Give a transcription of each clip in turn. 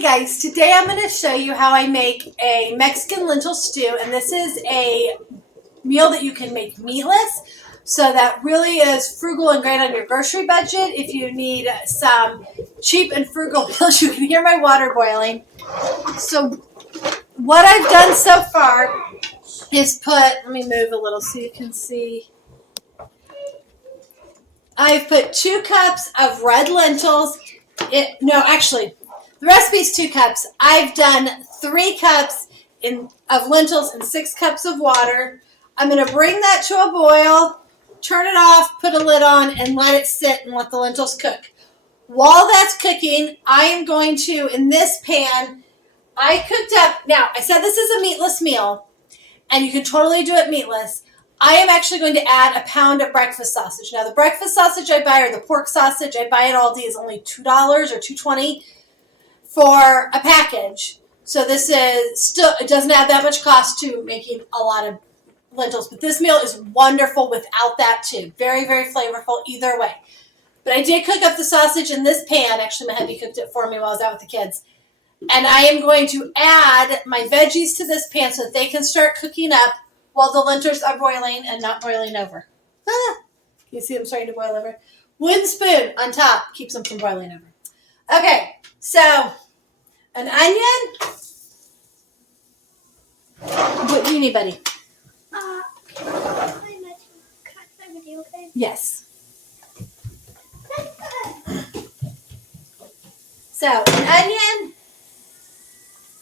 Hey guys, today I'm going to show you how I make a Mexican lentil stew, and this is a meal that you can make meatless, so that really is frugal and great on your grocery budget. If you need some cheap and frugal meals, you can hear my water boiling. So what I've done so far is let me move a little so you can see. I've put 2 cups of red lentils. The recipe's 2 cups. I've done 3 cups of lentils and 6 cups of water. I'm going to bring that to a boil, turn it off, put a lid on, and let it sit and let the lentils cook. While that's cooking, I am going to, in this pan, I cooked up, now I said this is a meatless meal, and you can totally do it meatless. I am actually going to add a pound of breakfast sausage. Now the breakfast sausage I buy, or the pork sausage I buy at Aldi, is only $2 or $2.20 for a package. So this is still, it doesn't add that much cost to making a lot of lentils, but this meal is wonderful without that too. Very, very flavorful either way. But I did cook up the sausage in this pan. Actually, my hubby cooked it for me while I was out with the kids. And I am going to add my veggies to this pan so that they can start cooking up while the lentils are boiling and not boiling over. You see them starting to boil over? Wooden spoon on top keeps them from boiling over. Okay, so an onion. What do you need, buddy? Yes. So an onion,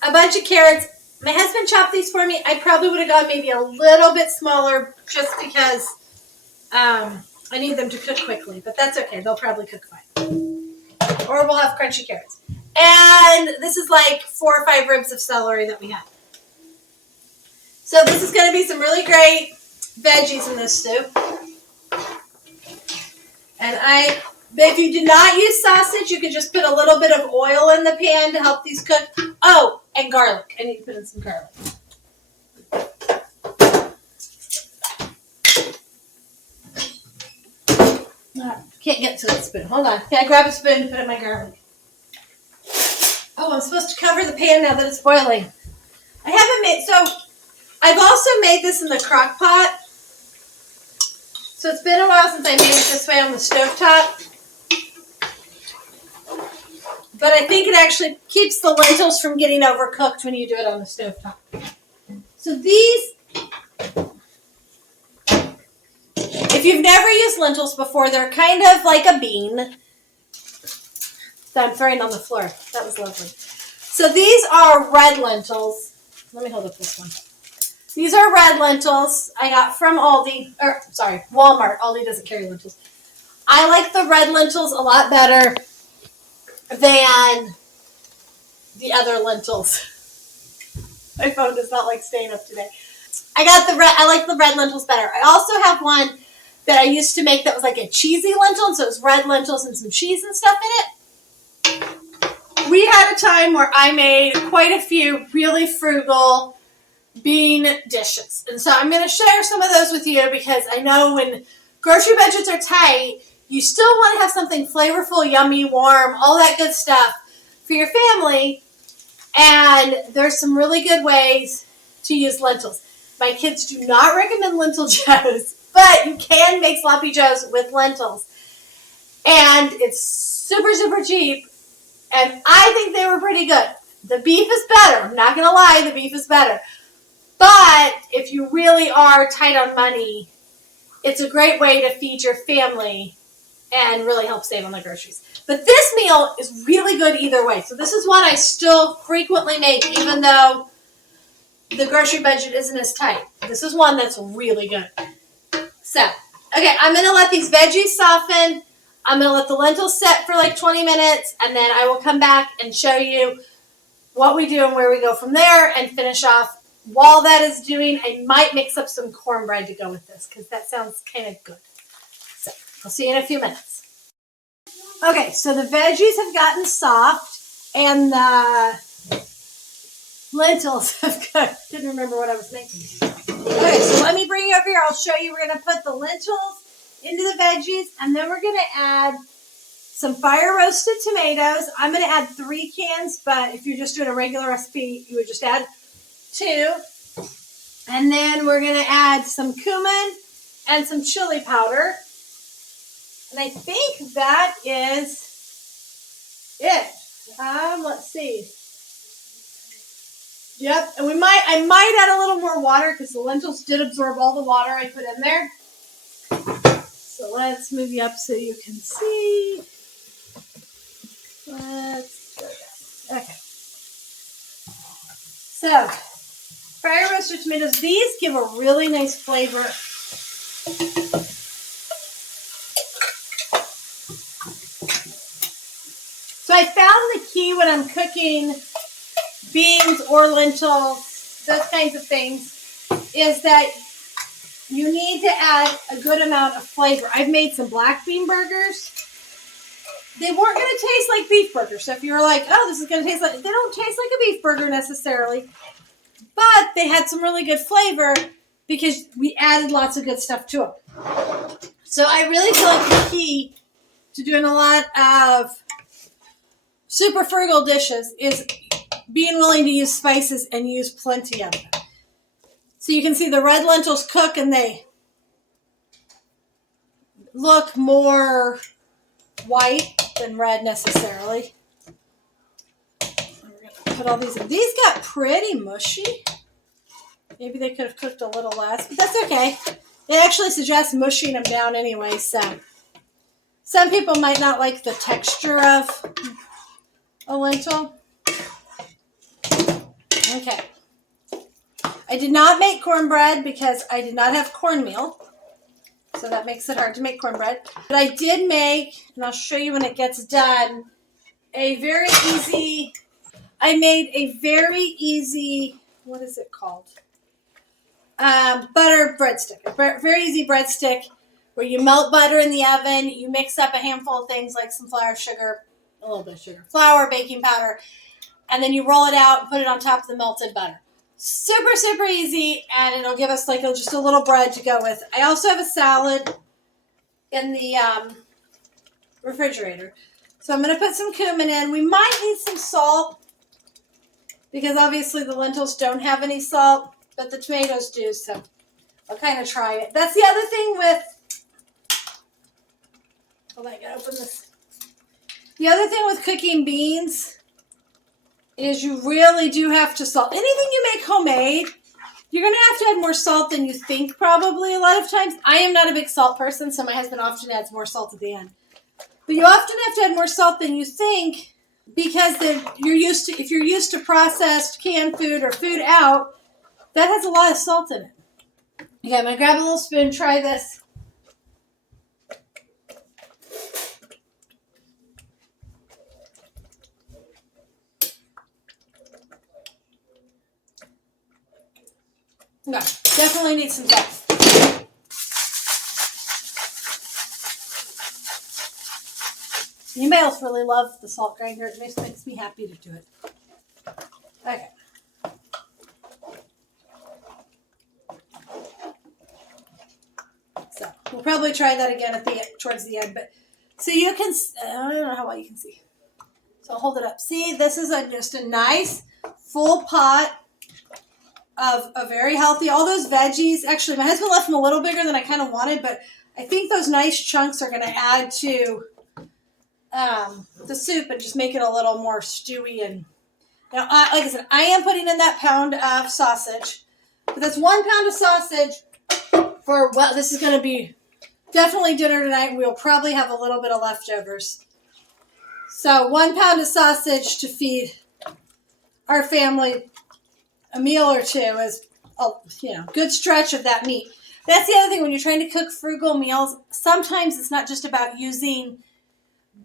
a bunch of carrots. My husband chopped these for me. I probably would have gone maybe a little bit smaller just because I need them to cook quickly. But that's okay. They'll probably cook fine. Or we'll have crunchy carrots. And this is like 4 or 5 ribs of celery that we have. So this is going to be some really great veggies in this soup. And if you do not use sausage, you can just put a little bit of oil in the pan to help these cook. Oh, and garlic. I need to put in some garlic. Can't get to that spoon. Hold on. Can I grab a spoon to put in my garlic? Oh, I'm supposed to cover the pan now that it's boiling. I've also made this in the crock pot. So it's been a while since I made it this way on the stovetop. But I think it actually keeps the lentils from getting overcooked when you do it on the stovetop. So these, if you've never used lentils before, they're kind of like a bean that I'm throwing on the floor. That was lovely. So these are red lentils. Let me hold up this one. These are red lentils I got from Walmart. Aldi doesn't carry lentils. I like the red lentils a lot better than the other lentils. My phone does not like staying up today. I like the red lentils better. I also have one that I used to make that was like a cheesy lentil, and so it was red lentils and some cheese and stuff in it. We had a time where I made quite a few really frugal bean dishes. And so I'm going to share some of those with you because I know when grocery budgets are tight, you still want to have something flavorful, yummy, warm, all that good stuff for your family. And there's some really good ways to use lentils. My kids do not recommend lentil joes, but you can make sloppy joes with lentils. And it's super, super cheap. And I think they were pretty good. The beef is better. I'm not going to lie, the beef is better. But if you really are tight on money, it's a great way to feed your family and really help save on the groceries. But this meal is really good either way. So this is one I still frequently make, even though the grocery budget isn't as tight. This is one that's really good. So, okay, I'm going to let these veggies soften. I'm going to let the lentils set for like 20 minutes, and then I will come back and show you what we do and where we go from there and finish off. While that is doing, I might mix up some cornbread to go with this because that sounds kind of good. So, I'll see you in a few minutes. Okay, so the veggies have gotten soft and the lentils have cooked. Didn't remember what I was making. Okay, so let me bring you over here. I'll show you. We're going to put the lentils into the veggies, and then we're going to add some fire roasted tomatoes. I'm going to add 3 cans, but if you're just doing a regular recipe, you would just add 2. And then we're going to add some cumin and some chili powder. And I think that is it. Let's see. Yep, and I might add a little more water because the lentils did absorb all the water I put in there. So let's move you up so you can see. Let's go down. Okay. So, fire roasted tomatoes. These give a really nice flavor. So I found the key when I'm cooking beans or lentils, those kinds of things, is that you need to add a good amount of flavor. I've made some black bean burgers. They weren't going to taste like beef burgers. So if you're like, oh, this is going to taste like, they don't taste like a beef burger necessarily, but they had some really good flavor because we added lots of good stuff to them. So I really feel like the key to doing a lot of super frugal dishes is being willing to use spices and use plenty of them. So you can see the red lentils cook and they look more white than red necessarily. We're going to put all these in. These got pretty mushy. Maybe they could have cooked a little less, but that's okay. They actually suggest mushing them down anyway, so some people might not like the texture of a lentil. Okay. I did not make cornbread because I did not have cornmeal, so that makes it hard to make cornbread. But I did make, and I'll show you when it gets done, I made a very easy, what is it called? Butter breadstick. A very easy breadstick where you melt butter in the oven, you mix up a handful of things like some flour, sugar, a little bit of sugar, flour, baking powder, and then you roll it out and put it on top of the melted butter. Super, super easy, and it'll give us like just a little bread to go with. I also have a salad in the refrigerator. So I'm going to put some cumin in. We might need some salt because obviously the lentils don't have any salt, but the tomatoes do, so I'll kind of try it. That's the other thing with, hold on, I gotta open this. The other thing with cooking beans is you really do have to salt. Anything you make homemade, you're going to have to add more salt than you think probably a lot of times. I am not a big salt person, so my husband often adds more salt at the end. But you often have to add more salt than you think because if you're used to processed canned food or food out, that has a lot of salt in it. Okay, I'm going to grab a little spoon, try this. No, definitely need some salt. You may also really love the salt grinder. It makes me happy to do it. Okay. So we'll probably try that again towards the end. But so you can, I don't know how well you can see. So I'll hold it up. See, this is just a nice full pot of a very healthy, all those veggies. Actually, my husband left them a little bigger than I kind of wanted, but I think those nice chunks are going to add to the soup and just make it a little more stewy. And now, like I said, I am putting in that pound of sausage, but that's 1 pound of sausage for, well, this is going to be definitely dinner tonight. We'll probably have a little bit of leftovers. So 1 pound of sausage to feed our family a meal or two is a good stretch of that meat. That's the other thing when you're trying to cook frugal meals. Sometimes it's not just about using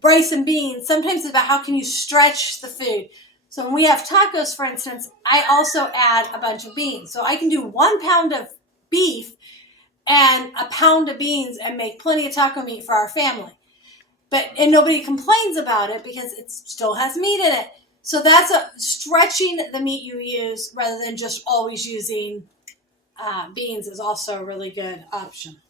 rice and beans. Sometimes it's about how can you stretch the food. So when we have tacos, for instance, I also add a bunch of beans. So I can do 1 pound of beef and a pound of beans and make plenty of taco meat for our family. And nobody complains about it because it still has meat in it. So that's stretching the meat you use rather than just always using beans is also a really good option.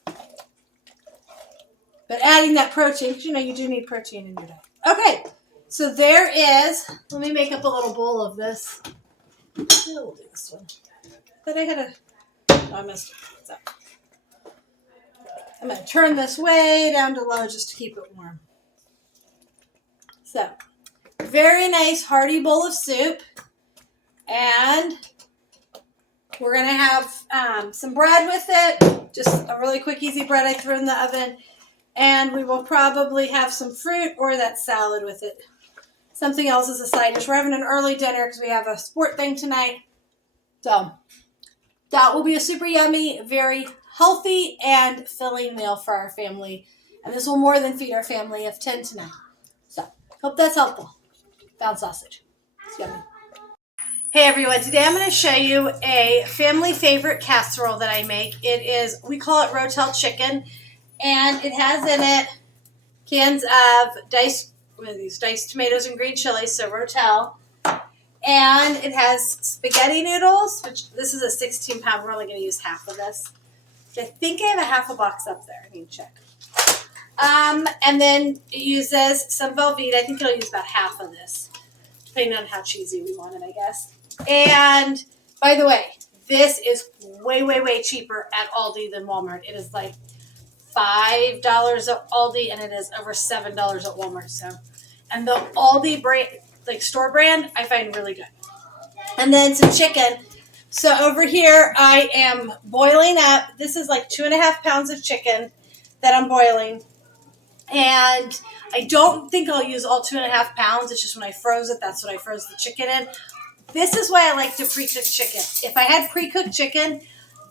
But adding that protein, because you do need protein in your diet. Okay, so there is, let me make up a little bowl of this. We'll do this one. But I had I messed up. So, I'm going to turn this way down to low just to keep it warm. So, very nice hearty bowl of soup. And we're going to have some bread with it. Just a really quick, easy bread I threw in the oven. And we will probably have some fruit or that salad with it. Something else as a side dish. We're having an early dinner because we have a sport thing tonight. So that will be a super yummy, very healthy and filling meal for our family. And this will more than feed our family of 10 tonight. So hope that's helpful. Found sausage. It's yummy. Hey everyone, today I'm going to show you a family favorite casserole that I make. We call it Rotel Chicken. And it has in it cans of diced tomatoes and green chilies, so Rotel. And it has spaghetti noodles, which this is a 16 pound. We're only going to use half of this. I think I have a half a box up there. I need to check. And then it uses some Velveeta. I think it'll use about half of this, depending on how cheesy we want it, I guess. And by the way, this is way, way, way cheaper at Aldi than Walmart. It is like $5 at Aldi, and it is over $7 at Walmart. So, and the Aldi brand, like store brand, I find really good. And then some chicken. So over here, I am boiling up. This is like 2.5 pounds of chicken that I'm boiling, and I don't think I'll use all 2.5 pounds. It's just when I froze it, that's what I froze the chicken in. This is why I like to pre-cook chicken. If I had pre-cooked chicken,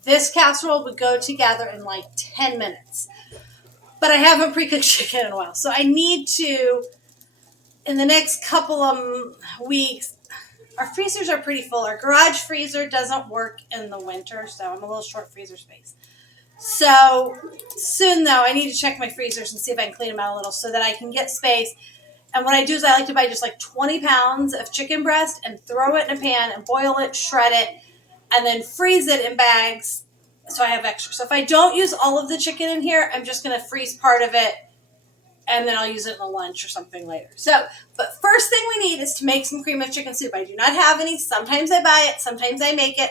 this casserole would go together in like 10 minutes. But I haven't pre-cooked chicken in a while. So I need to, in the next couple of weeks, our freezers are pretty full. Our garage freezer doesn't work in the winter, so I'm a little short freezer space. So soon, though, I need to check my freezers and see if I can clean them out a little so that I can get space. And what I do is I like to buy just like 20 pounds of chicken breast and throw it in a pan and boil it, shred it, and then freeze it in bags so I have extra. So if I don't use all of the chicken in here, I'm just going to freeze part of it, and then I'll use it in a lunch or something later. So, but first thing we need is to make some cream of chicken soup. I do not have any. Sometimes I buy it. Sometimes I make it.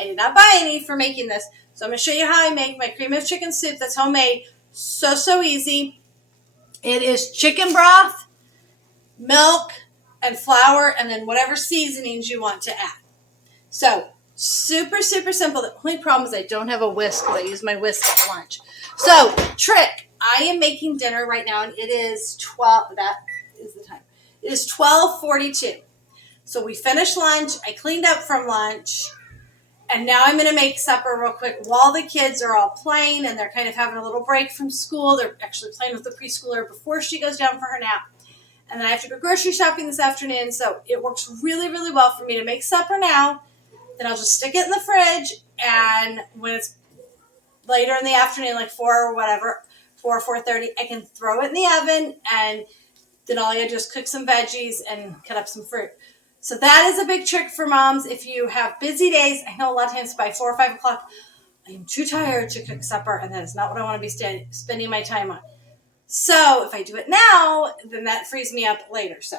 I did not buy any for making this. So I'm going to show you how I make my cream of chicken soup that's homemade. So easy. It is chicken broth, milk, and flour, and then whatever seasonings you want to add. So super simple. The only problem is I don't have a whisk because I use my whisk at lunch. So trick. I am making dinner right now, and it is 12. That is the time. It is 12:42. So we finished lunch. I cleaned up from lunch, and now I'm going to make supper real quick while the kids are all playing, and they're kind of having a little break from school. They're actually playing with the preschooler before she goes down for her nap. And then I have to go grocery shopping this afternoon, so it works really well for me to make supper now. Then I'll just stick it in the fridge, and when it's later in the afternoon, like 4 or whatever, 4 or 4:30, I can throw it in the oven, and then all I gotta do is cook some veggies and cut up some fruit. So that is a big trick for moms. If you have busy days, I know a lot of times by 4 or 5 o'clock, I am too tired to cook supper, and that is not what I want to be spending my time on. So if I do it now, then that frees me up later. So,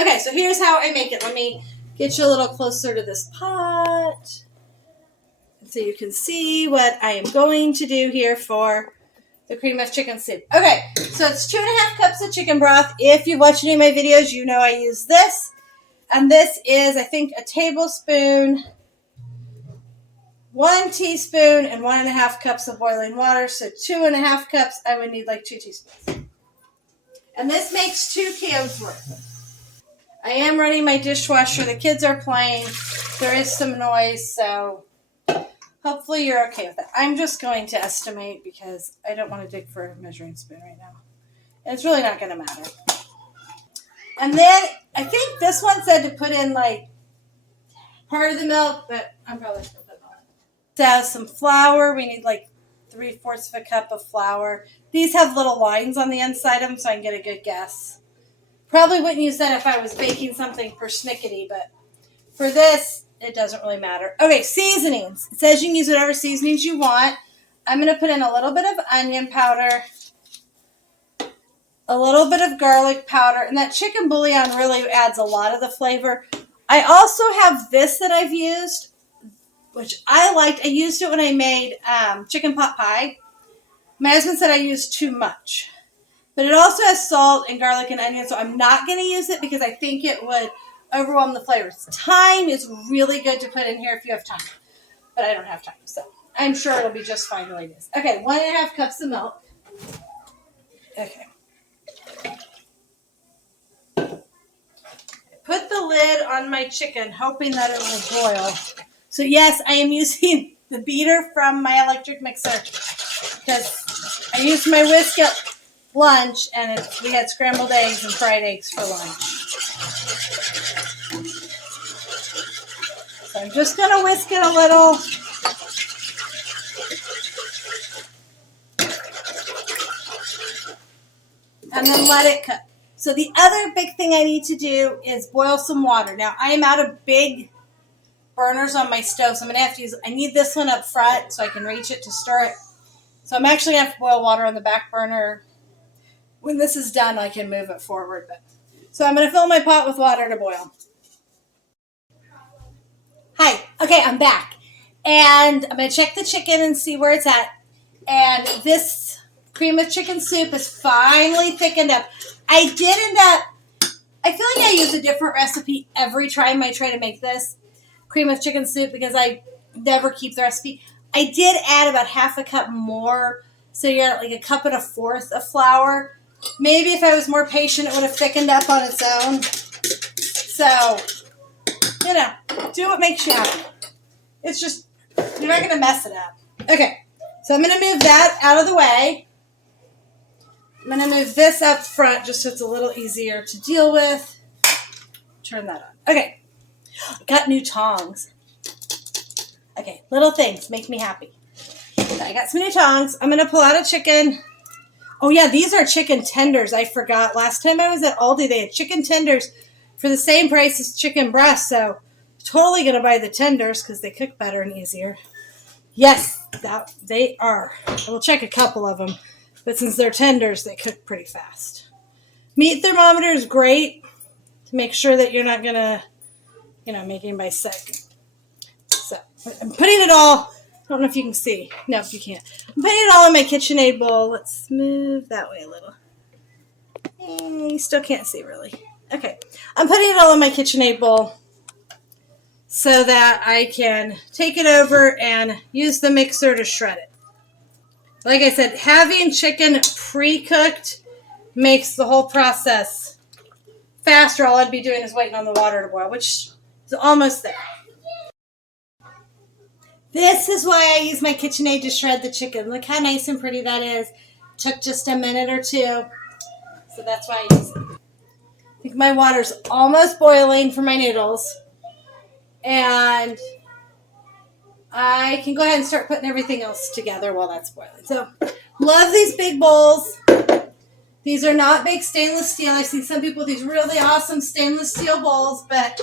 okay, so here's how I make it. Let me get you a little closer to this pot so you can see what I am going to do here for the cream of chicken soup. Okay, so it's 2.5 cups of chicken broth. If you've watched any of my videos, you know I use this. And this is, I think, a tablespoon, 1 teaspoon, and 1.5 cups of boiling water. So 2.5 cups, I would need like 2 teaspoons. And this makes 2 cans worth. I am running my dishwasher. The kids are playing. There is some noise, so hopefully you're okay with that. I'm just going to estimate because I don't want to dig for a measuring spoon right now. And it's really not going to matter. And then I think this one said to put in like part of the milk, but I'm probably just going to put it on. It has some flour. We need like 3/4 of a cup of flour. These have little lines on the inside of them, so I can get a good guess. Probably wouldn't use that if I was baking something persnickety, but for this, it doesn't really matter. Okay, seasonings. It says you can use whatever seasonings you want. I'm going to put in a little bit of onion powder. a little bit of garlic powder, and that chicken bouillon really adds a lot of the flavor. I also have this that I've used, which I liked. I used it when I made chicken pot pie. My husband said I used too much. But it also has salt and garlic and onion, so I'm not going to use it because I think it would overwhelm the flavors. Thyme is really good to put in here if you have time. But I don't have time, so I'm sure it'll be just fine the way it is. Okay, 1.5 cups of milk. Okay. Put the lid on my chicken, hoping that it will boil. So yes, I am using the beater from my electric mixer because I used my whisk at lunch, and we had scrambled eggs and fried eggs for lunch. So I'm just going to whisk it a little. And then let it cook. So the other big thing I need to do is boil some water. Now, I am out of big burners on my stove, so I'm going to have to use, I need this one up front so I can reach it to stir it. So I'm actually going to have to boil water on the back burner. When this is done, I can move it forward. So I'm going to fill my pot with water to boil. Hi. Okay, I'm back. And I'm going to check the chicken and see where it's at. And this cream of chicken soup is finally thickened up. I did end up, I feel like I use a different recipe every time I try to make this cream of chicken soup because I never keep the recipe. I did add about 1/2 cup more, so you're at like 1 1/4 cups of flour. Maybe if I was more patient, it would have thickened up on its own. So, you know, do what makes you happy. It's just, you're not going to mess it up. Okay, so I'm going to move that out of the way. I'm going to move this up front just so it's a little easier to deal with. Turn that on. Okay, I got new tongs. Okay, little things make me happy. I got some new tongs. I'm going to pull out a chicken. Oh, yeah, these are chicken tenders. I forgot. Last time I was at Aldi, they had chicken tenders for the same price as chicken breasts. So, totally going to buy the tenders because they cook better and easier. Yes, they are. I will check a couple of them. But since they're tenders, they cook pretty fast. Meat thermometer is great to make sure that you're not going to, make anybody sick. So, I'm putting it all... I don't know if you can see. No, you can't. I'm putting it all in my KitchenAid bowl. Let's move that way a little. You still can't see, really. Okay. I'm putting it all in my KitchenAid bowl so that I can take it over and use the mixer to shred it. Like I said, having chicken pre-cooked makes the whole process faster. All I'd be doing is waiting on the water to boil, which is almost there. This is why I use my KitchenAid to shred the chicken. Look how nice and pretty that is. Took just a minute or two. So that's why I use it. I think my water's almost boiling for my noodles. And I can go ahead and start putting everything else together while that's boiling. So, love these big bowls. These are not big stainless steel. I've seen some people with these really awesome stainless steel bowls, but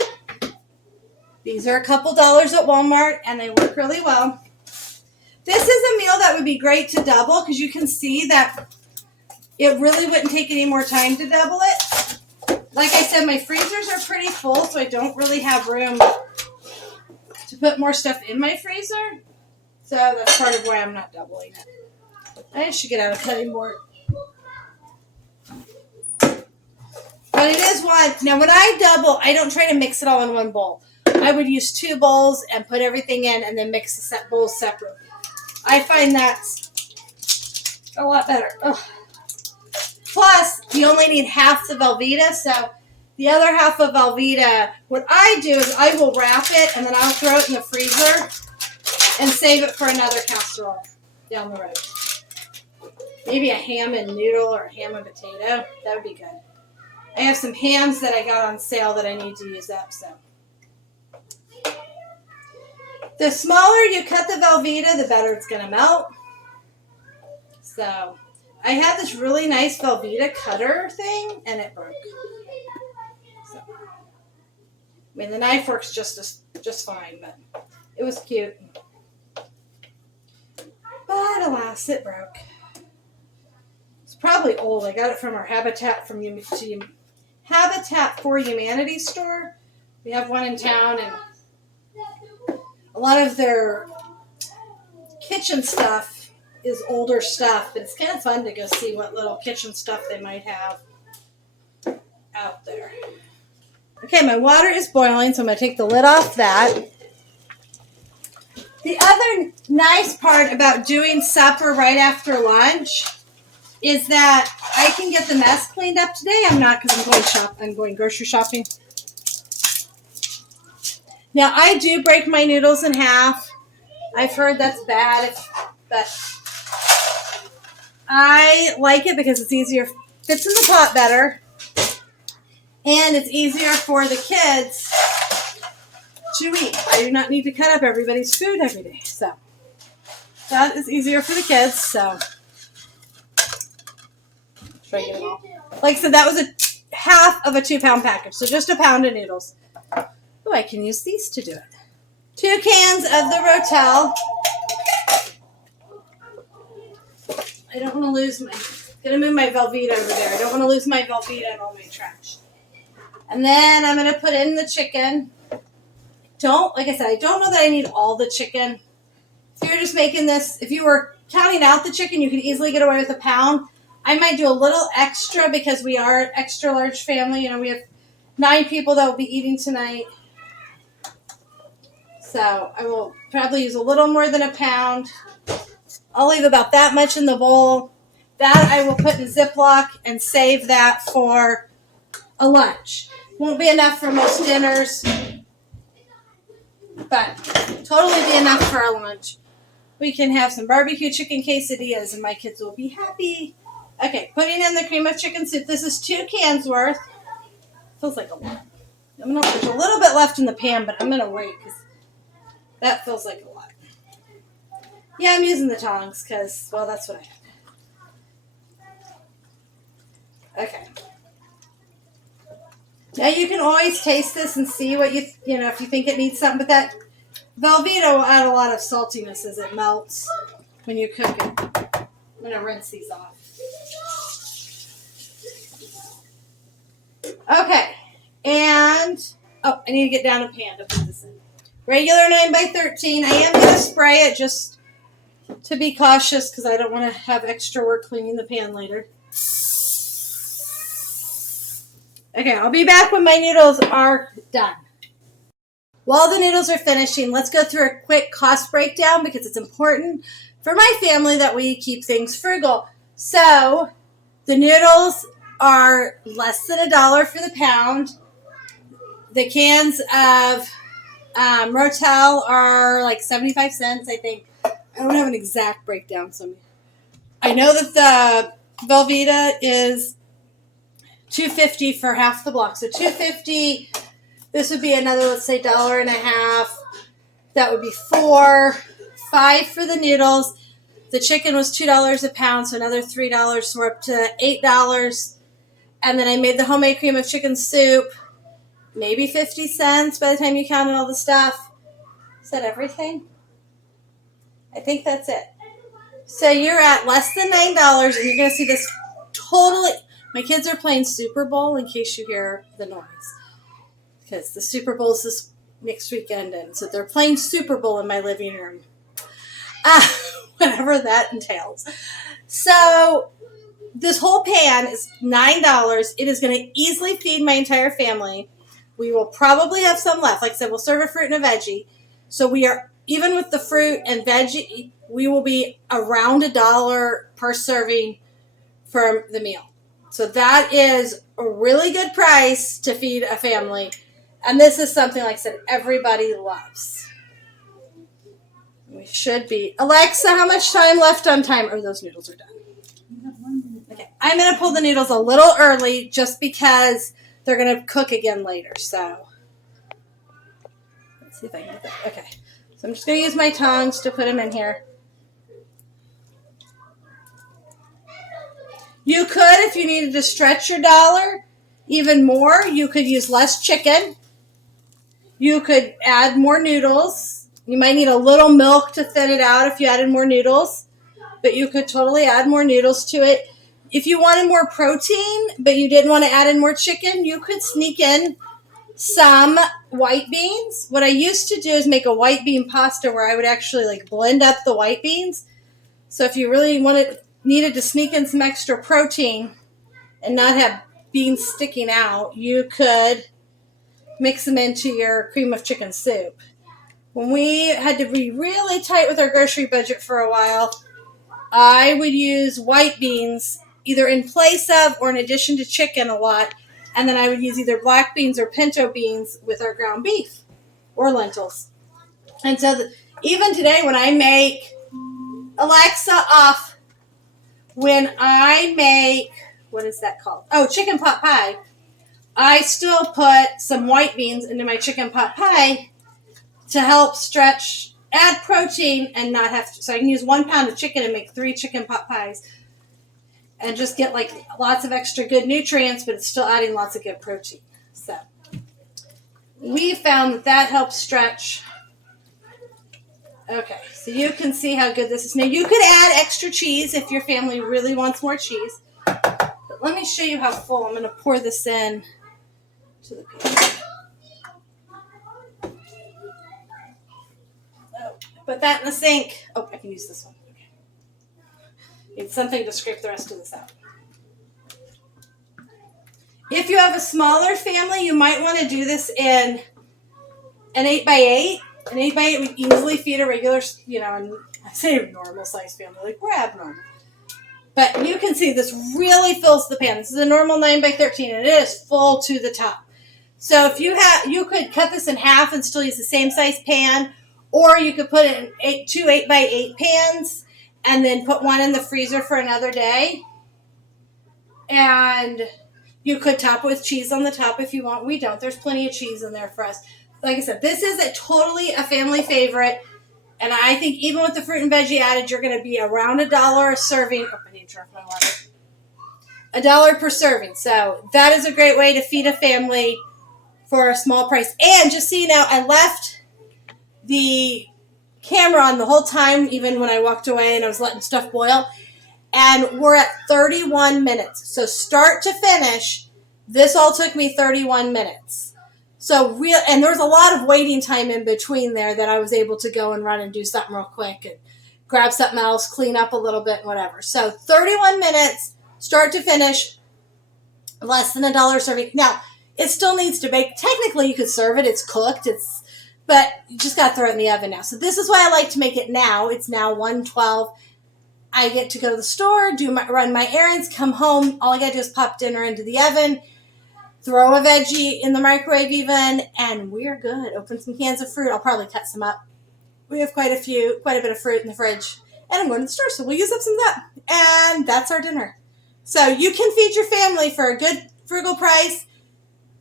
these are a couple dollars at Walmart, and they work really well. This is a meal that would be great to double because you can see that it really wouldn't take any more time to double it. Like I said, my freezers are pretty full, so I don't really have room to put more stuff in my freezer. So that's part of why I'm not doubling it. I should get out a cutting board. But it is one. Now, when I double, I don't try to mix it all in one bowl. I would use 2 bowls and put everything in and then mix the set bowls separately. I find that's a lot better. Ugh. Plus, you only need half the Velveeta, so the other half of Velveeta, what I do is I will wrap it and then I'll throw it in the freezer and save it for another casserole down the road. Maybe a ham and noodle or a ham and potato. That would be good. I have some hams that I got on sale that I need to use up, so. The smaller you cut the Velveeta, the better it's going to melt. So, I have this really nice Velveeta cutter thing, and it broke. So, I mean, the knife works just fine, but it was cute. But alas, it broke. probably old. I got it from our Habitat for Humanity store. We have one in town, and a lot of their kitchen stuff is older stuff, but it's kind of fun to go see what little kitchen stuff they might have out there. Okay, my water is boiling, so I'm going to take the lid off that. The other nice part about doing supper right after lunch is that I can get the mess cleaned up today. I'm not, because I'm going grocery shopping. Now, I do break my noodles in half. I've heard that's bad, but I like it because it's easier, fits in the pot better, and it's easier for the kids to eat. I do not need to cut up everybody's food every day, so that is easier for the kids. So, should I get it all? Like I said, that was a half of a 2-pound package, so just a pound of noodles. Oh, I can use these to do it. 2 cans of the Rotel. I don't want to lose I'm going to move my Velveeta over there. I don't want to lose my Velveeta and all my trash. And then I'm going to put in the chicken. Like I said, I don't know that I need all the chicken. If you're just making this, if you were counting out the chicken, you could easily get away with a pound. I might do a little extra because we are an extra large family. You know, we have 9 people that will be eating tonight. So I will probably use a little more than a pound. I'll leave about that much in the bowl. That I will put in Ziploc and save that for a lunch. Won't be enough for most dinners, but totally be enough for a lunch. We can have some barbecue chicken quesadillas and my kids will be happy. Okay, putting in the cream of chicken soup. This is 2 cans worth. Feels like a lot. There's a little bit left in the pan, but I'm going to wait because that feels like a lot. Yeah, I'm using the tongs because, well, that's what I had. Okay. Now you can always taste this and see what you know, if you think it needs something, but that Velveeta will add a lot of saltiness as it melts when you cook it. I'm going to rinse these off. Okay. And, I need to get down a pan to put this in. Regular 9x13. I am going to spray it just to be cautious because I don't want to have extra work cleaning the pan later. Okay, I'll be back when my noodles are done. While the noodles are finishing, let's go through a quick cost breakdown because it's important for my family that we keep things frugal. So, the noodles are less than $1 for the pound. The cans of Rotel are like 75 cents, I think. I don't have an exact breakdown. So I know that the Velveeta is $2.50 for half the block. So $2.50. This would be another, let's say, $1.50. That would be $4. $5 for the noodles. The chicken was $2 a pound, so another $3. So we're up to $8. And then I made the homemade cream of chicken soup. Maybe 50 cents by the time you counted all the stuff. Is that everything? I think that's it. So you're at less than $9, and you're going to see this totally... My kids are playing Super Bowl in case you hear the noise. Because the Super Bowl is this next weekend, and so they're playing Super Bowl in my living room. Whatever that entails. So this whole pan is $9. It is going to easily feed my entire family. We will probably have some left. Like I said, we'll serve a fruit and a veggie. So we are, even with the fruit and veggie, we will be around $1 per serving for the meal. So that is a really good price to feed a family. And this is something, like I said, everybody loves. We should be. Alexa, how much time left on timer? Oh, those noodles are done. Okay, I'm going to pull the noodles a little early just because they're going to cook again later. So let's see if I can get that. Okay, so I'm just going to use my tongs to put them in here. You could, if you needed to stretch your dollar even more, you could use less chicken. You could add more noodles. You might need a little milk to thin it out if you added more noodles. But you could totally add more noodles to it. If you wanted more protein, but you didn't want to add in more chicken, you could sneak in some white beans. What I used to do is make a white bean pasta where I would actually like blend up the white beans. So if you really needed to sneak in some extra protein and not have beans sticking out, you could mix them into your cream of chicken soup. When we had to be really tight with our grocery budget for a while, I would use white beans either in place of or in addition to chicken a lot. And then I would use either black beans or pinto beans with our ground beef or lentils. And so even today when I make, Alexa off, when I make, what is that called? Oh, chicken pot pie. I still put some white beans into my chicken pot pie to help stretch, add protein, and not have to. So I can use 1 pound of chicken and make 3 chicken pot pies and just get like lots of extra good nutrients, but it's still adding lots of good protein. So we found that helps stretch. Okay, so you can see how good this is. Now you could add extra cheese if your family really wants more cheese. But let me show you how full. I'm going to pour this in to the pan. Put that in the sink. Oh, I can use this one. Okay. Need something to scrape the rest of this out. If you have a smaller family, you might want to do this in an 8x8. An 8x8 would easily feed a regular, and I say normal size family, like we're abnormal. But you can see this really fills the pan. This is a normal 9x13, and it is full to the top. So if you could cut this in half and still use the same size pan. Or you could put it in 2 8x8 pans and then put one in the freezer for another day. And you could top it with cheese on the top if you want. We don't. There's plenty of cheese in there for us. Like I said, this is totally a family favorite. And I think even with the fruit and veggie added, you're going to be around $1 a serving. Oh, I need to turn off my water. $1 per serving. So that is a great way to feed a family for a small price. And just so you know, I left the camera on the whole time, even when I walked away and I was letting stuff boil. And we're at 31 minutes. So start to finish, this all took me 31 minutes. And there was a lot of waiting time in between there that I was able to go and run and do something real quick and grab something else, clean up a little bit, and whatever. So 31 minutes, start to finish, less than $1 serving. Now, it still needs to bake. Technically, you could serve it. It's cooked. But you just got to throw it in the oven now. So this is why I like to make it now. It's now 1:12. I get to go to the store, run my errands, come home. All I got to do is pop dinner into the oven, throw a veggie in the microwave even, and we're good. Open some cans of fruit. I'll probably cut some up. We have quite a bit of fruit in the fridge. And I'm going to the store, so we'll use up some of that. And that's our dinner. So you can feed your family for a good frugal price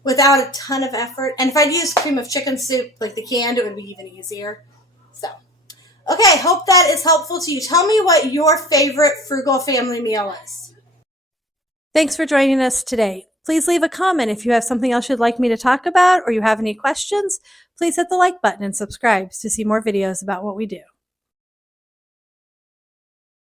without a ton of effort. And if I'd use cream of chicken soup, like the canned, it would be even easier. So, okay, hope that is helpful to you. Tell me what your favorite frugal family meal is. Thanks for joining us today. Please leave a comment if you have something else you'd like me to talk about or you have any questions. Please hit the like button and subscribe to see more videos about what we do.